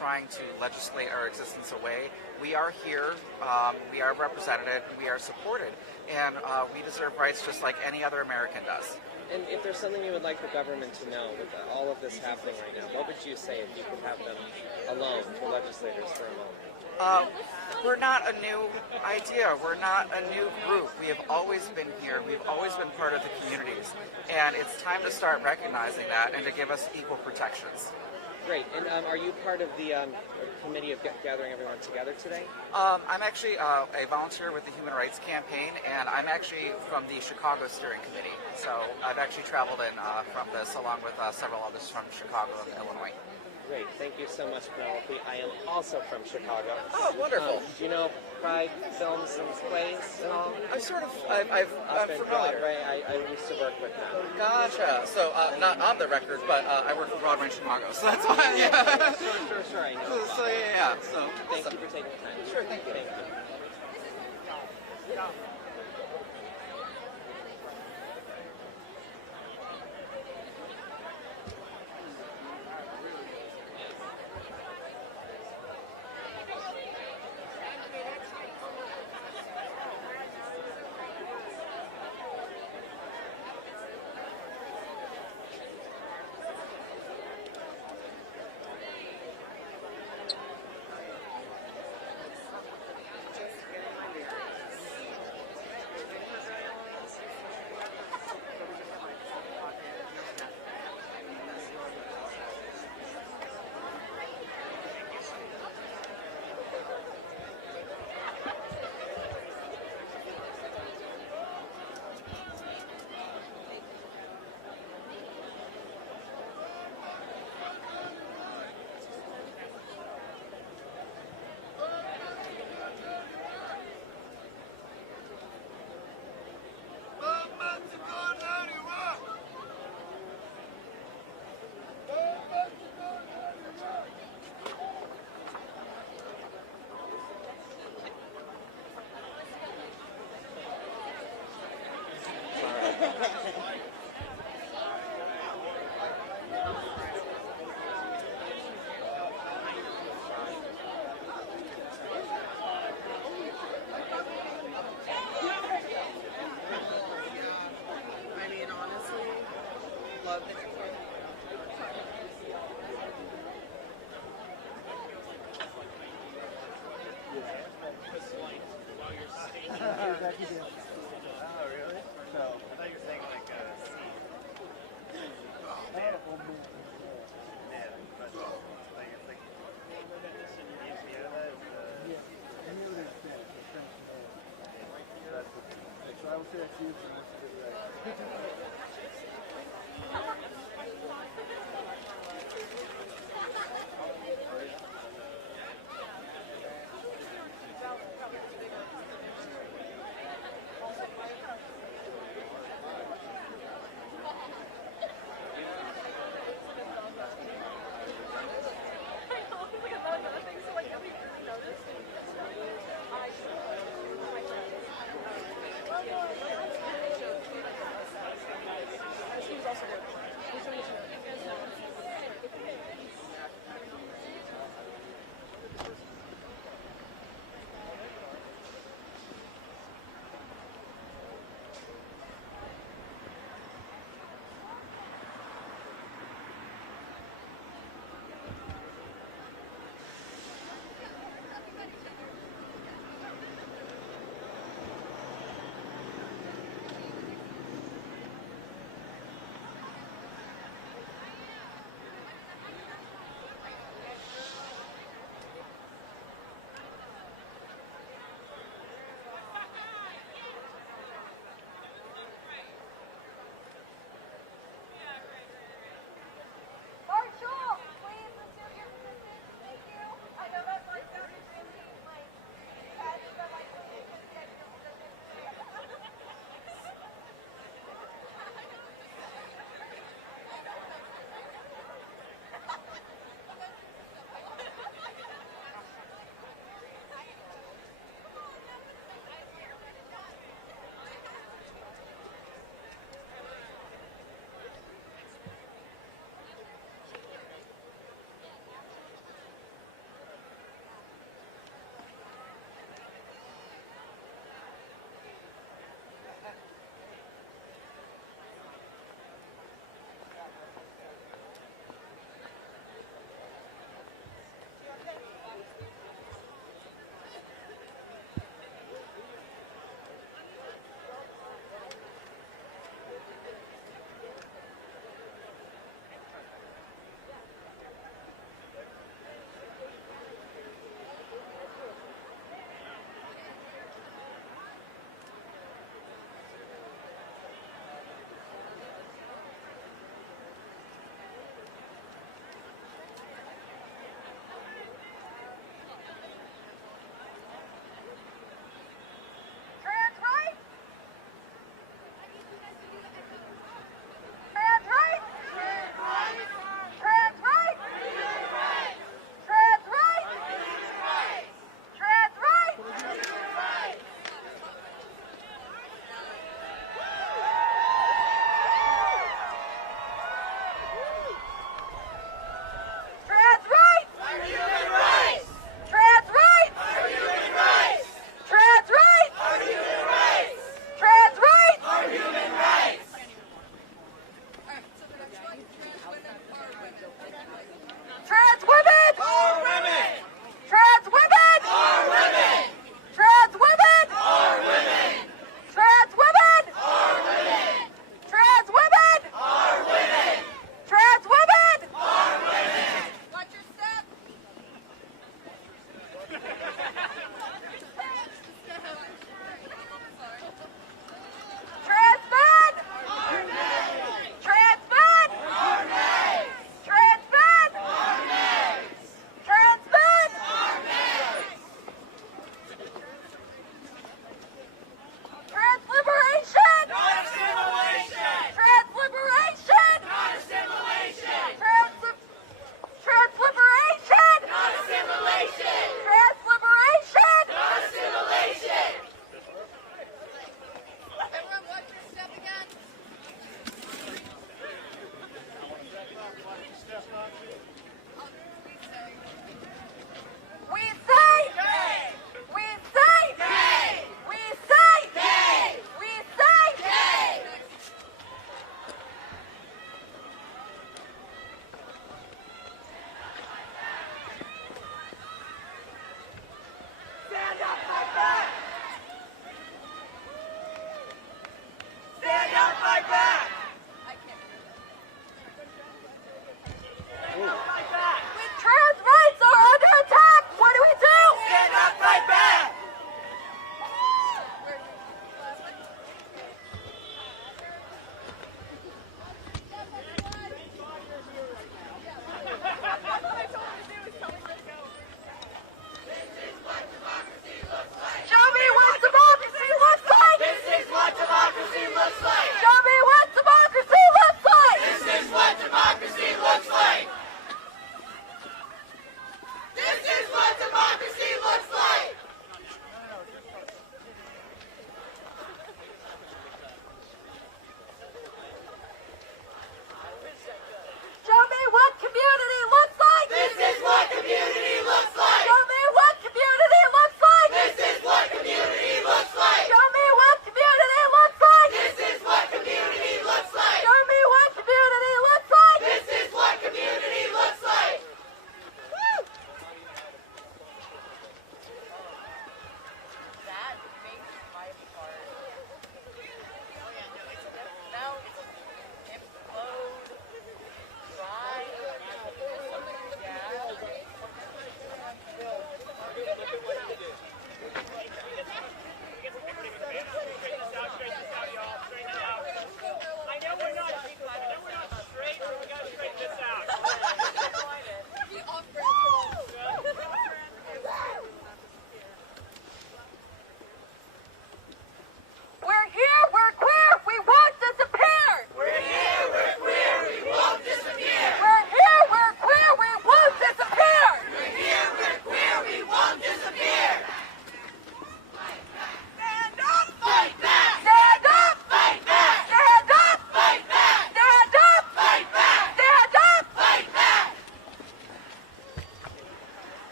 trying to legislate our existence away. We are here, we are represented, we are supported, and we deserve rights just like any other American does. And if there's something you would like the government to know with all of this happening right now, what would you say if you could have them alone, the legislators, for a moment? We're not a new idea. We're not a new group. We have always been here. We've always been part of the communities. And it's time to start recognizing that and to give us equal protections. Great. And are you part of the committee of gathering everyone together today? I'm actually a volunteer with the Human Rights Campaign, and I'm actually from the Chicago Steering Committee. So I've actually traveled in from this along with several others from Chicago and Illinois. Great. Thank you so much, Penelope. I am also from Chicago. Oh, wonderful. Do you know Pride films and plays and all? I'm familiar. Broadway, I used to work with them. Gotcha. So, not on the record, but I work for Broadway in Chicago, so that's why, yeah. Sure, I know. So yeah. So, thank you for taking the time. Sure, thank you.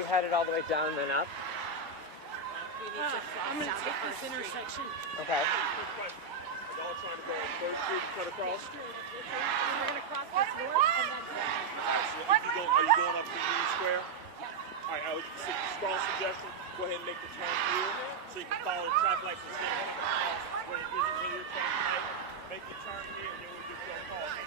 we headed all the way down and then up? I'm going to take this intersection. Okay. Y'all trying to go 3rd Street, cut across? We're going to cross this north and then Are you going up to Union Square? All right, I would strong suggestion, go ahead and make the turn here so you can follow the traffic lights and see when you're turning right. Make the turn here and then we'll get you on call.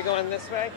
We going this way?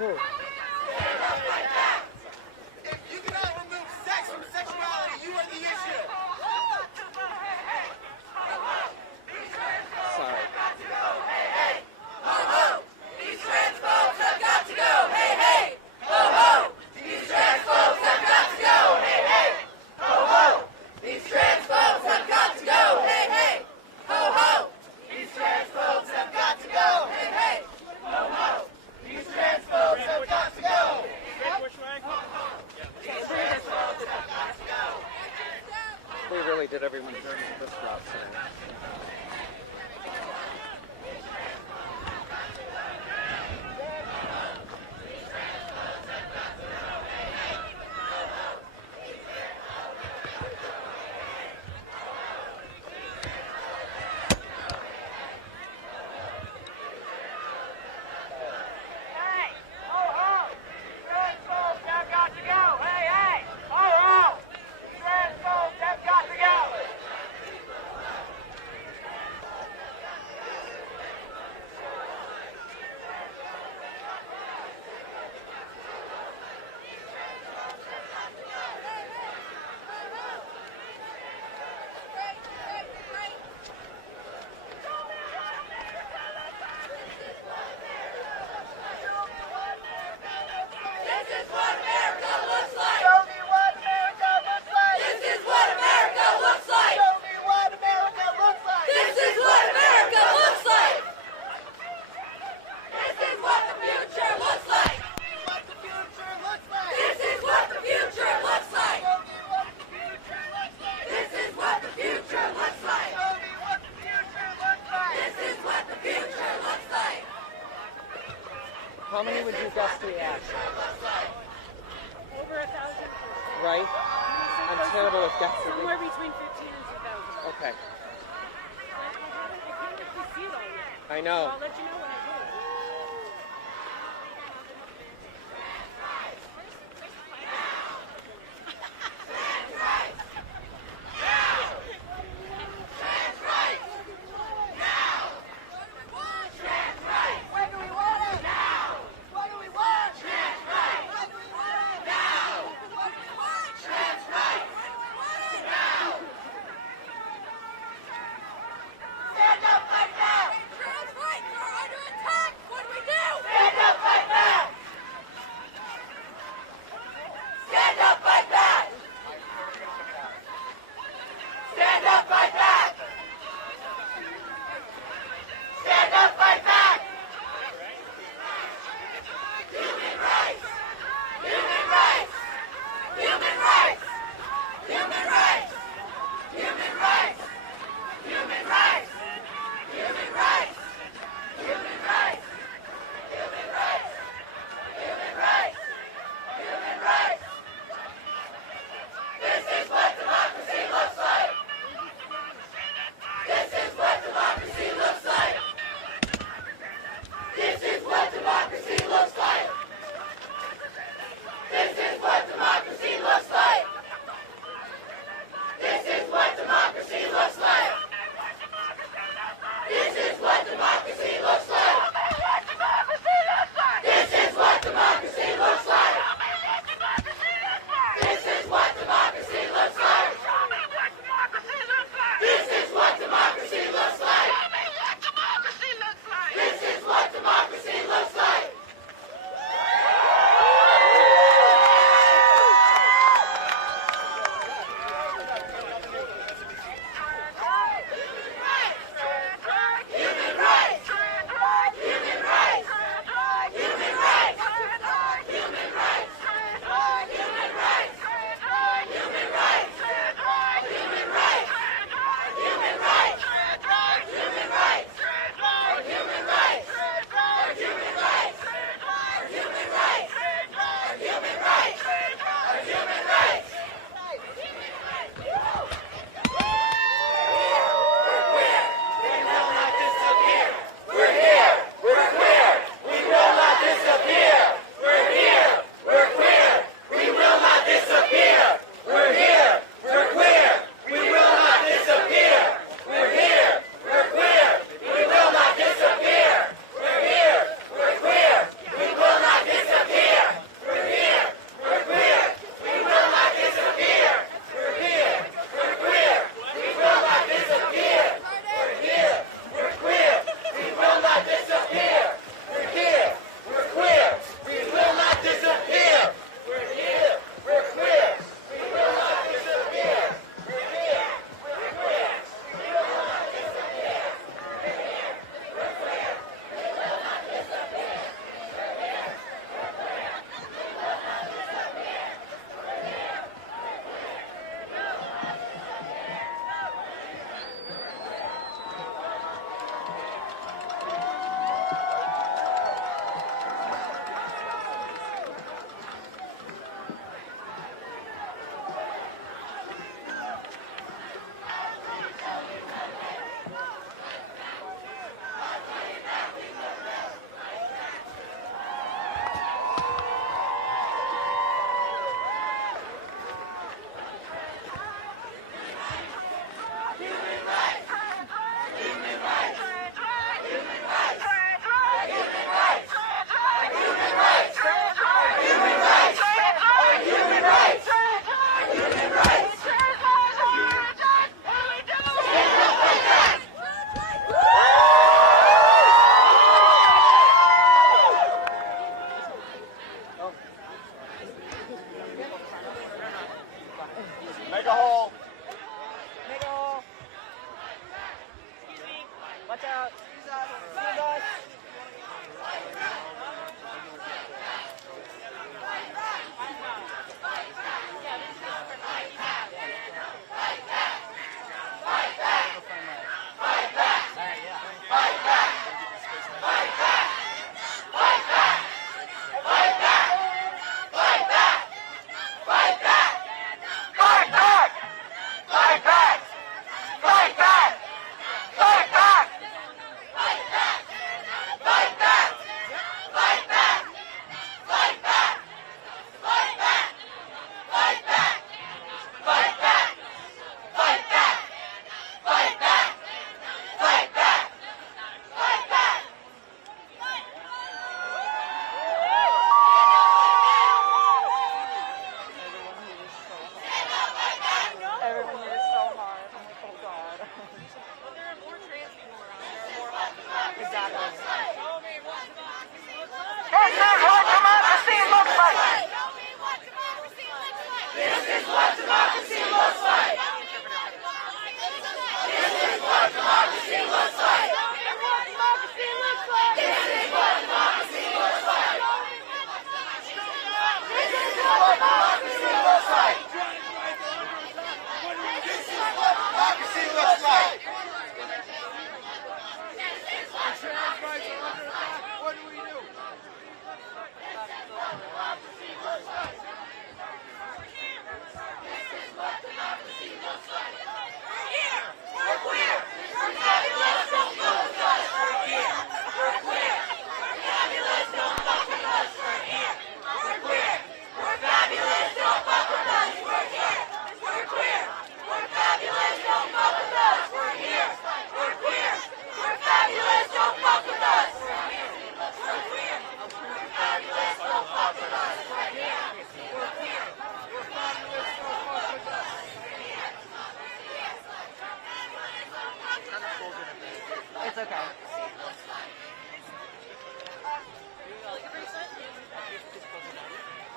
Who? If you cannot remove sex from sexuality, you are the issue. Sorry. These transphobes have got to go. Hey, hey. Ho, ho. These transphobes have got to go. Hey, hey. Ho, ho. These transphobes have got to go. Hey, hey. Ho, ho. These transphobes have got to go. Hey, hey. Ho, ho. These transphobes have got to go. We really did everyone this route today. How many would you guess we asked? Over 1,000. Right? I'm terrible with guessing. Somewhere between 15 and 2,000. Okay. I can't actually see it all yet. I know. I'll let you know when I do. Stand up right now! Trans rights are under attack!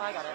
I got it.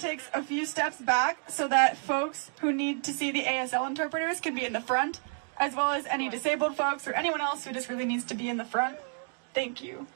Takes a few steps back so that folks who need to see the ASL interpreters can be in the front, as well as any disabled folks or anyone else who just really needs to be in the front. Thank you.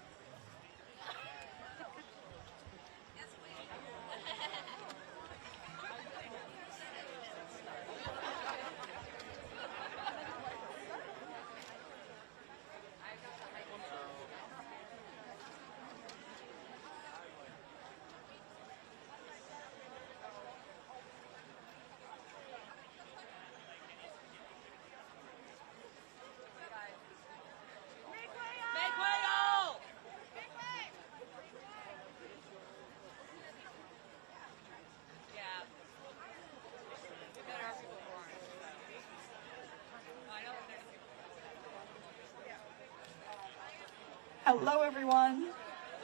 Hello, everyone.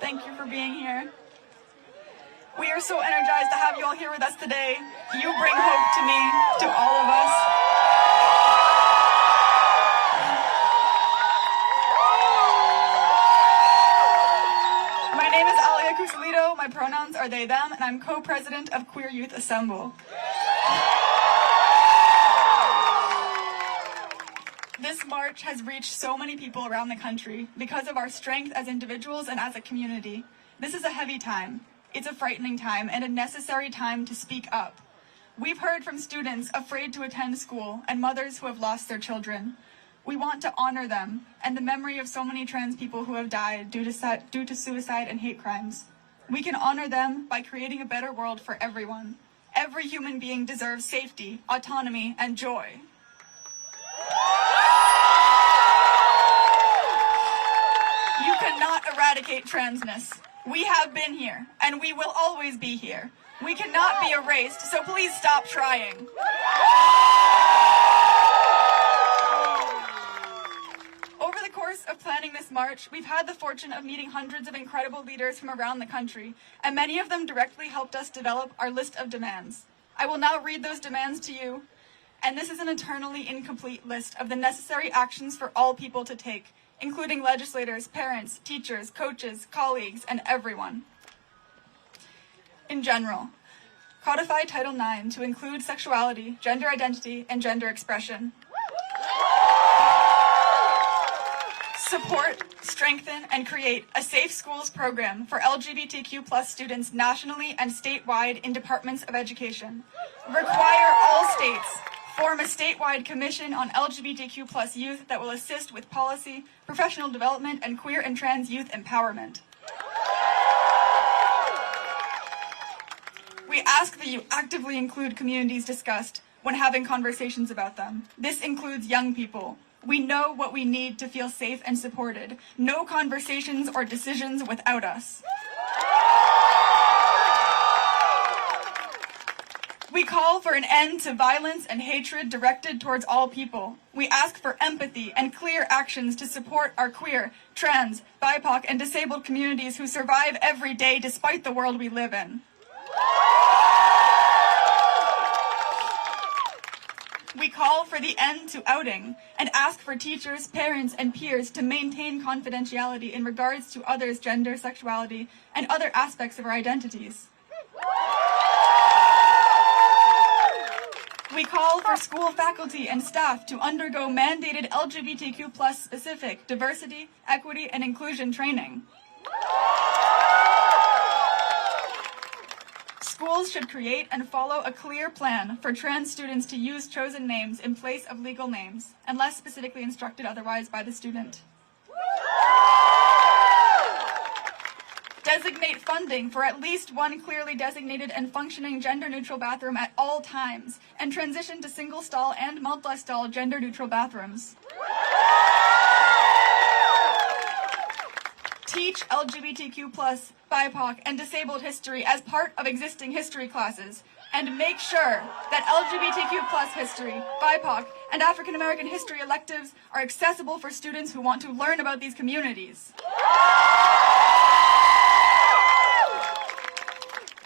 Thank you for being here. We are so energized to have you all here with us today. You bring hope to me, to all of us. My name is Alia Cusalito. My pronouns are they, them, and I'm co-president of Queer Youth Assemble. This This march has reached so many people around the country because of our strength as individuals and as a community. This is a heavy time. It's a frightening time and a necessary time to speak up. We've heard from students afraid to attend school and mothers who have lost their children. We want to honor them and the memory of so many trans people who have died due to suicide and hate crimes. We can honor them by creating a better world for everyone. Every human being deserves safety, autonomy, and joy. You cannot eradicate transness. We have been here, and we will always be here. We cannot be erased, so please stop trying. Over the course of planning this march, we've had the fortune of meeting hundreds of incredible leaders from around the country, and many of them directly helped us develop our list of demands. I will now read those demands to you, and this is an eternally incomplete list of the necessary actions for all people to take, including legislators, parents, teachers, coaches, colleagues, and everyone. In general, codify Title IX to include sexuality, gender identity, and gender expression. Support, strengthen, and create a safe schools program for LGBTQ+ students nationally and statewide in departments of education. Require all states form a statewide commission on LGBTQ+ youth that will assist with policy, professional development, and queer and trans youth empowerment. We ask that you actively include communities discussed when having conversations about them. This includes young people. We know what we need to feel safe and supported. No conversations or decisions without us. We call for an end to violence and hatred directed towards all people. We ask for empathy and clear actions to support our queer, trans, BIPOC, and disabled communities who survive every day despite the world we live in. We call for the end to outing and ask for teachers, parents, and peers to maintain confidentiality in regards to others' gender, sexuality, and other aspects of our identities. We call for school faculty and staff to undergo mandated LGBTQ+ specific diversity, equity, and inclusion training. Schools should create and follow a clear plan for trans students to use chosen names in place of legal names, unless specifically instructed otherwise by the student. Designate funding for at least one clearly designated and functioning gender-neutral bathroom at all times, and transition to single-stall and multi-stall gender-neutral bathrooms. Teach LGBTQ+, BIPOC, and disabled history as part of existing history classes, and make sure that LGBTQ+ history, BIPOC, and African American history electives are accessible for students who want to learn about these communities.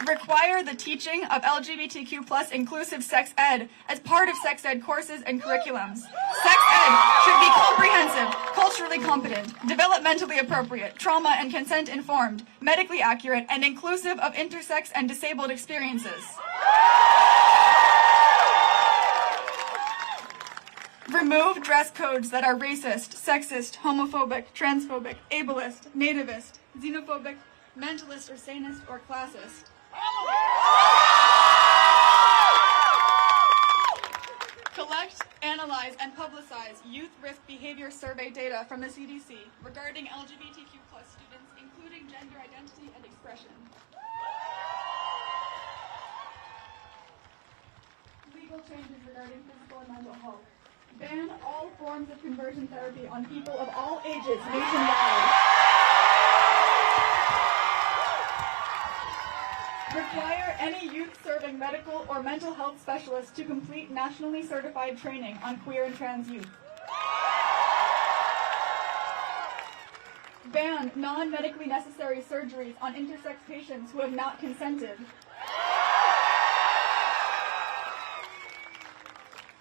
Require the teaching of LGBTQ+ inclusive sex ed as part of sex ed courses and curriculums. Sex ed should be comprehensive, culturally competent, developmentally appropriate, trauma and consent informed, medically accurate, and inclusive of intersex and disabled experiences. Remove dress codes that are racist, sexist, homophobic, transphobic, ableist, nativist, xenophobic, mentalist or sanist, or classist. Collect, analyze, and publicize youth risk behavior survey data from the CDC regarding LGBTQ+ students, including gender identity and expression. Legal changes regarding physical and mental health. Ban all forms of conversion therapy on people of all ages nationwide. Require any youth serving medical or mental health specialist to complete nationally certified training on queer and trans youth. Ban non-medically necessary surgeries on intersex patients who have not consented.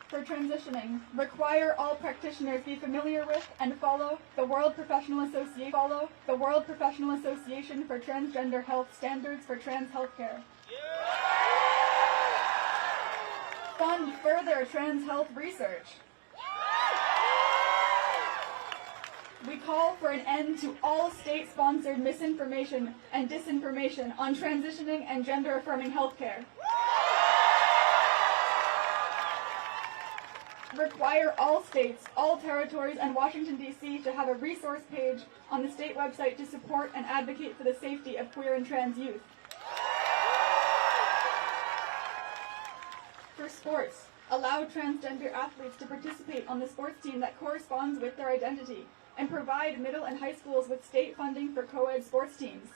For transitioning, require all practitioners be familiar with and follow the World Professional Association for Transgender Health Standards for Trans Healthcare. Fund further trans health research. call for an end to all state-sponsored misinformation and disinformation on transitioning and gender-affirming healthcare. Require all states, all territories, and Washington, D.C. to have a resource page on the state website to support and advocate for the safety of queer and trans youth. For sports, allow transgender athletes to participate on the sports team that corresponds with their identity, and provide middle and high schools with state funding for co-ed sports teams.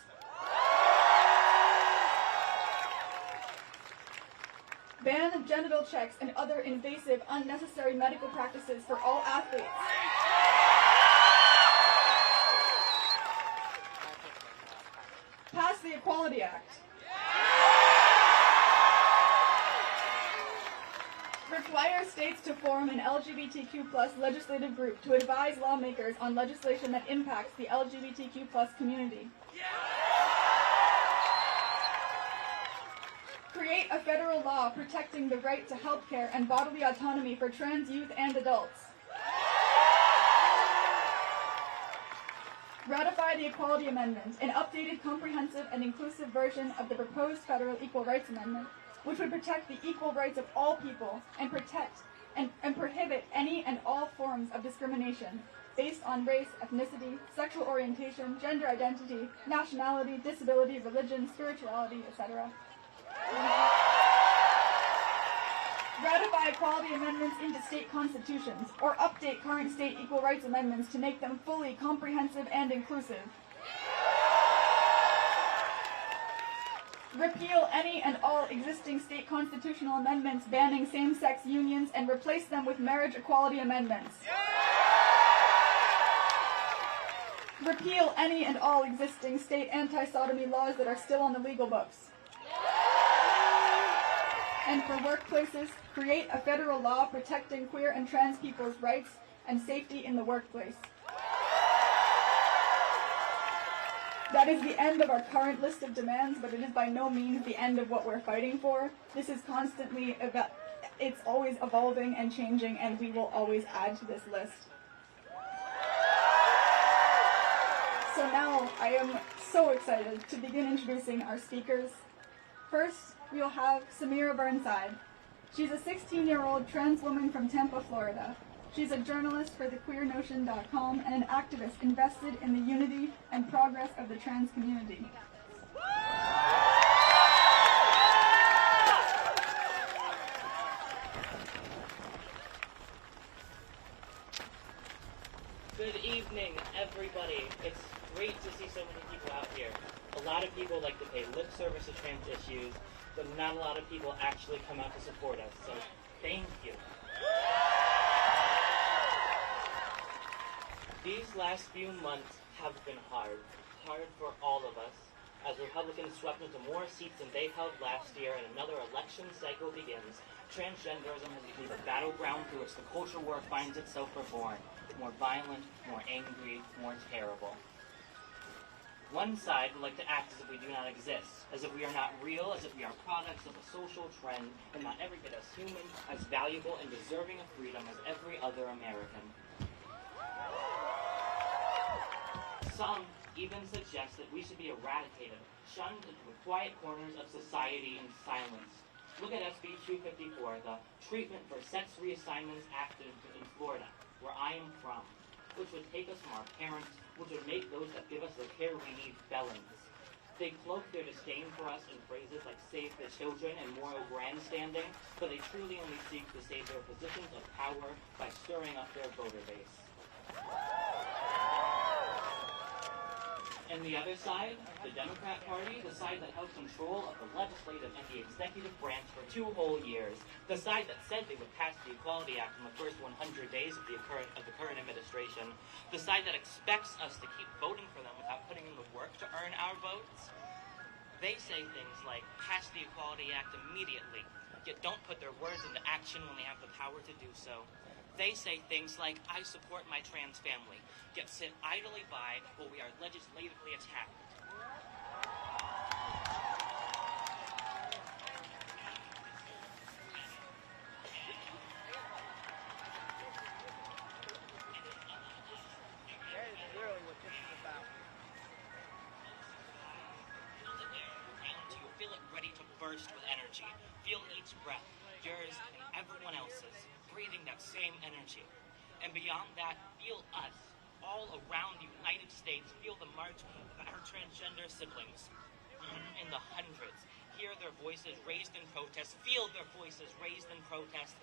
Ban genital checks and other invasive, unnecessary medical practices for all athletes. Pass the Equality Act. Require states to form an LGBTQ+ legislative group to advise lawmakers on legislation that impacts the LGBTQ+ community. Create a federal law protecting the right to health care and bodily autonomy for trans youth and adults. Ratify the Equality Amendment, an updated, comprehensive, and inclusive version of the proposed federal Equal Rights Amendment, which would protect the equal rights of all people and prohibit any and all forms of discrimination based on race, ethnicity, sexual orientation, gender identity, nationality, disability, religion, spirituality, etc. Ratify equality amendments into state constitutions, or update current state equal rights amendments to make them fully comprehensive and inclusive. Repeal any and all existing state constitutional amendments banning same-sex unions and replace them with marriage equality amendments. Repeal any and all existing state anti-sodomy laws that are still on the legal books. And for workplaces, create a federal law protecting queer and trans people's rights and safety in the workplace. That is the end of our current list of demands, but it is by no means the end of what we're fighting for. This is constantly, it's always evolving and changing, and we will always add to this list. So now, I am so excited to begin introducing our speakers. First, we will have Samira Burnside. She's a 16-year-old trans woman from Tampa, Florida. She's a journalist for thequeernotion.com and an activist invested in the unity and progress of the trans community. Good evening, everybody. It's great to see so many people out here. A lot of people like to pay lip service to trans issues, but not a lot of people actually come out to support us, so thank you. These last few months have been hard for all of us, as Republicans swept into more seats than they held last year and another election cycle begins. Transgenderism has become the battleground through which the culture war finds itself reborn, more violent, more angry, more terrible. One side would like to act as if we do not exist, as if we are not real, as if we are products of a social trend, and not every bit as human, as valuable, and deserving of freedom as every other American. Some even suggest that we should be eradicated, shunned into the quiet corners of society in silence. Look at SB 254, the Treatment for Sex Reassignments Act in Florida, where I am from, which would take us from our parents, which would make those that give us the care we need felons. They cloak their disdain for us in phrases like save the children and moral grandstanding, but they truly only seek to save their positions of power by stirring up their voter base. And the other side, the Democrat Party, the side that held control of the legislative and the executive branch for 2 whole years, the side that said they would pass the Equality Act in the first 100 days of the current administration, the side that expects us to keep voting for them without putting in the work to earn our votes, they say things like, pass the Equality Act immediately, yet don't put their words into action when they have the power to do so. They say things like, I support my trans family, yet sit idly by while we are legislatively attacked. same energy. And beyond that, feel us, all around the United States, feel the march of our transgender siblings in the hundreds. Hear their voices raised in protest, feel their voices raised in protest,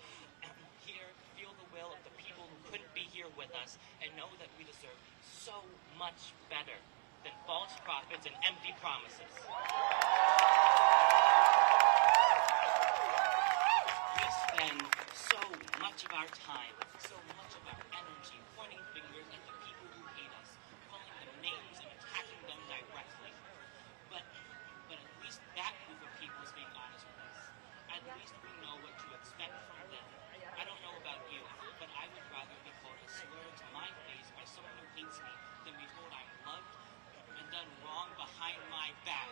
feel the will of the people who couldn't be here with us, and know that we deserve so much better than false prophets and empty promises. We spend so much of our time, so much of our energy pointing fingers at the people who hate us, calling them names and attacking them directly. But at least that group of people is being honest with us. At least we know what to expect from them. I don't know about you, but I would rather be called a slur to my face by someone who hates me than be told I'm loved and done wrong behind my back.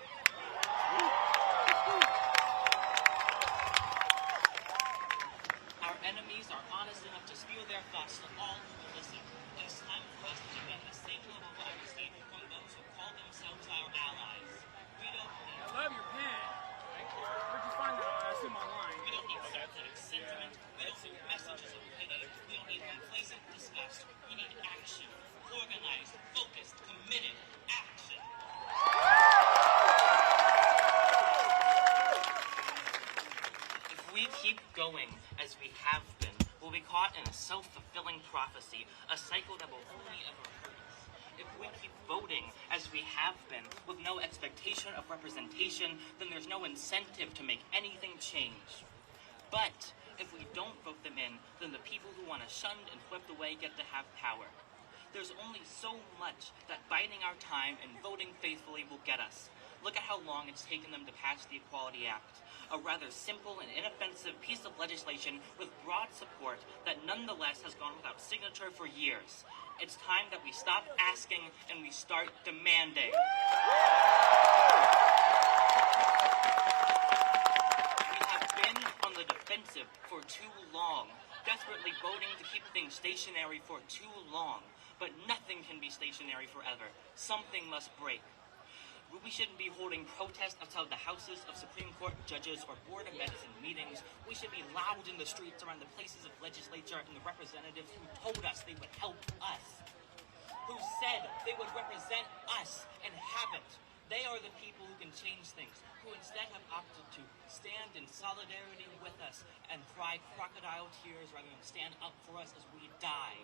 Our enemies are honest enough to spew their thoughts to all who will listen. It's time for us to demand the same level of honesty from those who call themselves our allies. We don't need I love your pen. Thank you. Where'd you find that? I see them online. We don't need sympathetic sentiment. We don't need messages of pity. We don't need complacent disgust. We need action. Organized, focused, committed action. If we keep going as we have been, we'll be caught in a self-fulfilling prophecy, a cycle that will only ever hurt us. If we keep voting as we have been, with no expectation of representation, then there's no incentive to make anything change. But if we don't vote them in, then the people who want us shunned and flipped away get to have power. There's only so much that biding our time and voting faithfully will get us. Look at how long it's taken them to pass the Equality Act, a rather simple and inoffensive piece of legislation with broad support that nonetheless has gone without signature for years. It's time that we stop asking and we start demanding. We have been on the defensive for too long, desperately voting to keep things stationary for too long. But nothing can be stationary forever. Something must break. We shouldn't be holding protests outside the houses of Supreme Court judges or Board of Medicine meetings. We should be loud in the streets around the places of legislature and the representatives who told us they would help us, who said they would represent us and haven't. They are the people who can change things, who instead have opted to stand in solidarity with us and cry crocodile tears rather than stand up for us as we die.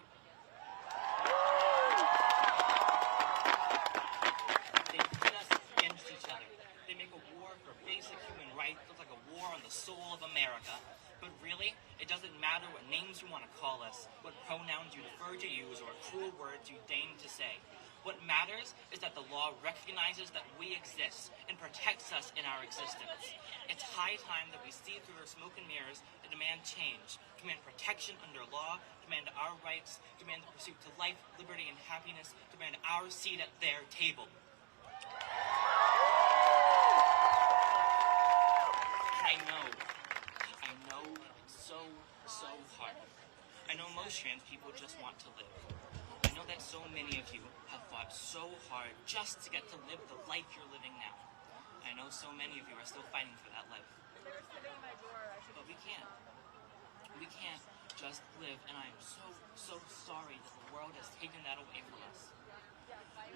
They pit us against each other. They make a war for basic human rights look like a war on the soul of America. But really, it doesn't matter what names you want to call us, what pronouns you prefer to use, or what cruel words you deign to say. What matters is that the law recognizes that we exist and protects us in our existence. It's high time that we see through their smoke and mirrors and demand change, demand protection under law, demand our rights, demand the pursuit to life, liberty, and happiness, demand our seat at their table. I know it's so hard. I know most trans people just want to live. I know that so many of you have fought so hard just to get to live the life you're living now. I know so many of you are still fighting for that life. But we can't. We can't just live, and I am so sorry that the world has taken that away from us.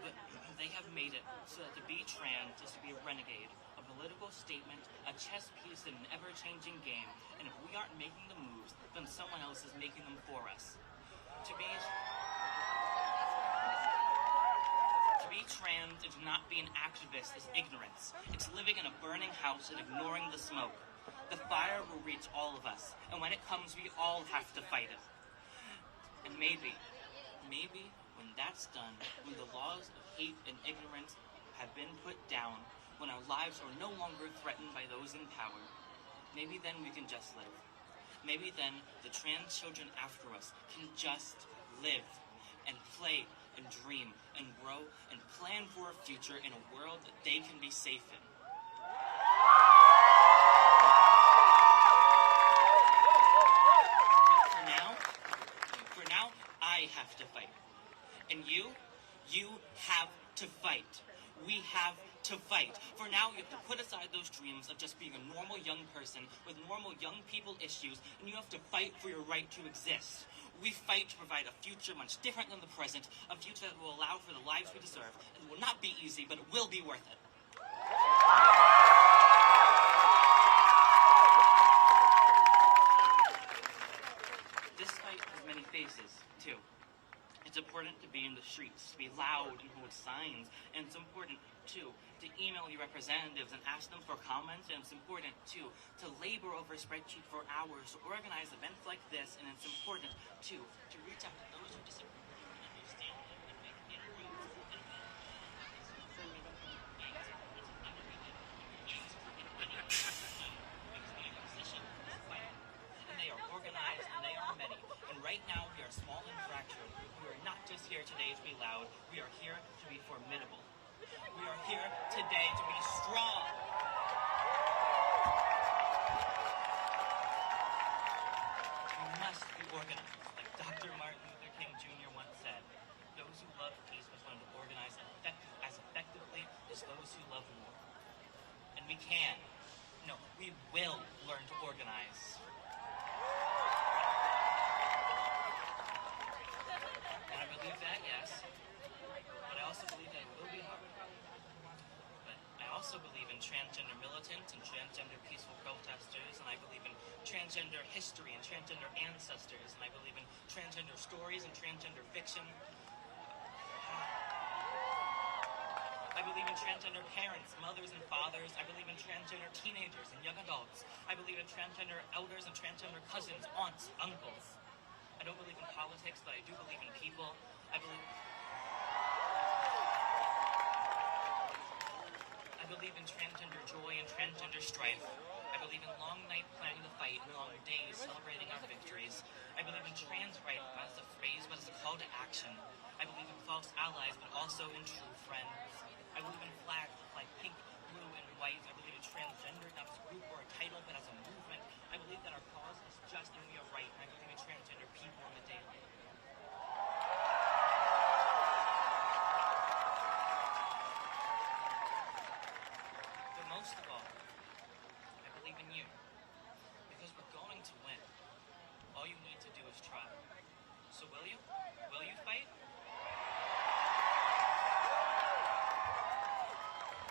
But they have made it so that to be trans is to be a renegade, a political statement, a chess piece in an ever-changing game, and if we aren't making the moves, then someone else is making them for us. To be trans and to not be an activist is ignorance. It's living in a burning house and ignoring the smoke. The fire will reach all of us, and when it comes, we all have to fight it. And maybe when that's done, when the laws of hate and ignorance have been put down, when our lives are no longer threatened by those in power, maybe then we can just live. Maybe then the trans children after us can just live and play and dream and grow and plan for a future in a world that they can be safe in. But for now, I have to fight. And you have to fight. We have to fight. For now, you have to put aside those dreams of just being a normal young person with normal young people issues, and you have to fight for your right to exist. We fight to provide a future much different than the present, a future that will allow for the lives we deserve. It will not be easy, but it will be worth it. This fight has many faces, too. It's important to be in the streets, to be loud and hold signs, and it's important, too, to email your representatives and ask them for comments, and it's important, too, to labor over a spreadsheet for hours, to organize events like this, and it's important, too, to reach out to those who disagree and understand them and make inroads and and they are organized and they are many. And right now we are small and fractured. We are not just here today to be loud. We are here to be formidable. We are here today to be strong. We must be organized. Like Dr. Martin Luther King Jr. once said, those who love peace must learn to organize as effectively as those who love war. And we can. No, we will learn to organize. And I believe that, yes. But I also believe that it will be hard. But I also believe in transgender militants and transgender peaceful protesters, and I believe in transgender history and transgender ancestors, and I believe in transgender stories and transgender fiction. I believe in transgender parents, mothers and fathers. I believe in transgender teenagers and young adults. I believe in transgender elders and transgender cousins, aunts, uncles. I don't believe in politics, but I do believe in people. I believe in transgender joy and transgender strife. I believe in long night planning the fight and long days celebrating our victories. I believe in trans rights not as a phrase, but as a call to action. I believe in false allies, but also in true friends. I believe in flags like pink, blue, and white. I believe in transgender not as a group or a title, but as a movement. I believe that our cause is just and we are right. And I believe in transgender people in the daily. But most of all, I believe in you. Because we're going to win. All you need to do is try. So will you? Will you fight?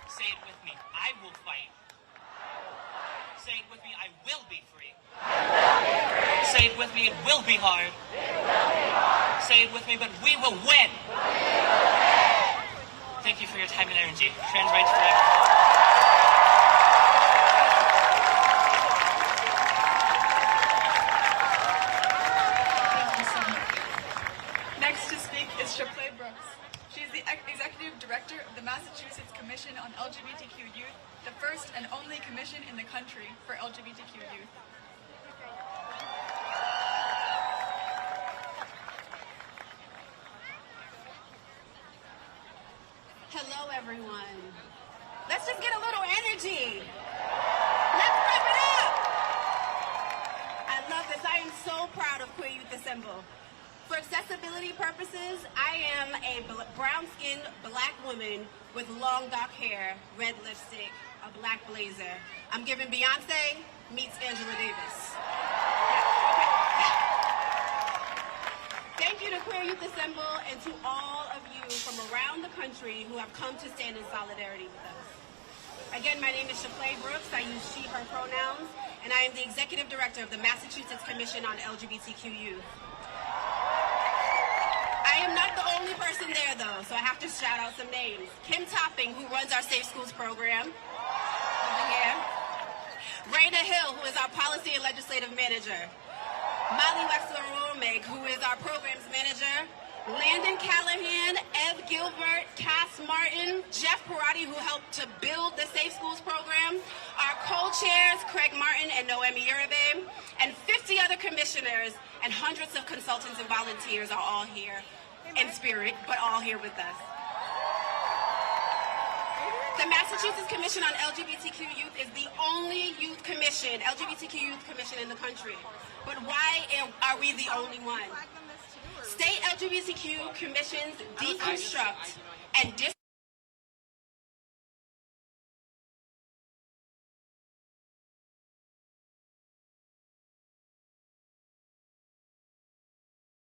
Say it with me. I will fight. Say it with me. I will be free. Say it with me. It will be hard. Say it with me, but we will win. Thank you for your time and energy. Trans rights forever. Next to speak is Shapley Brooks. She is the Executive Director of the Massachusetts Commission on LGBTQ Youth, the first and only commission in the country for LGBTQ youth. Hello, everyone. Let's just get a little energy. Let's wrap it up. I love this. I am so proud of Queer Youth Assemble. For accessibility purposes, I am a brown-skinned black woman with long dark hair, red lipstick, a black blazer. I'm giving Beyonce meets Angela Davis. Thank you to Queer Youth Assemble and to all of you from around the country who have come to stand in solidarity with us. Again, my name is Shapley Brooks. I use she, her pronouns, and I am the Executive Director of the Massachusetts Commission on LGBTQ Youth. I am not the only person there, though, so I have to shout out some names. Kim Topping, who runs our Safe Schools program, over here. Raina Hill, who is our Policy and Legislative Manager. Molly Wexler-Romig, who is our Programs Manager. Landon Callahan, Ev Gilbert, Cass Martin, Jeff Parati, who helped to build the Safe Schools program. Our co-chairs, Craig Martin and Noemi Uribe, and 50 other commissioners and hundreds of consultants and volunteers are all here in spirit, but all here with us. The Massachusetts Commission on LGBTQ Youth is the only youth commission, LGBTQ youth commission in the country. But why are we the only one? State LGBTQ commissions deconstruct and